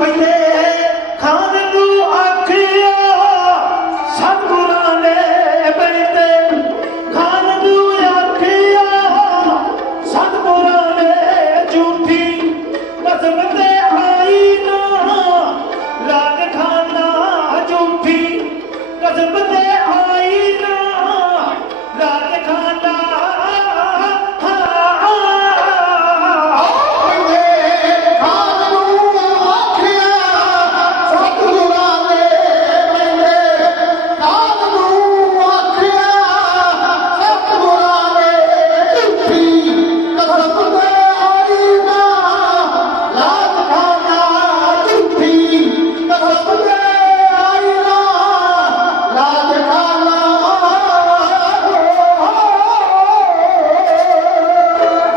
ਪਹਿਲੇ ਖਾਨ ਨੂੰ ਆਖਿਆ, ਸਤਗੁਰਾਂ ਨੇ ਬੈਠੇ ਖਾਨ ਨੂੰ ਆਖਿਆ, ਸਤਗੁਰਾਂ ਨੇ ਝੂਠੀ ਕਸਮ ਤੇ ਆਈ ਨਾ। ਲਾਗ ਖਾਨਾ ਝੂਠੀ ਕਸਮ ਤੇ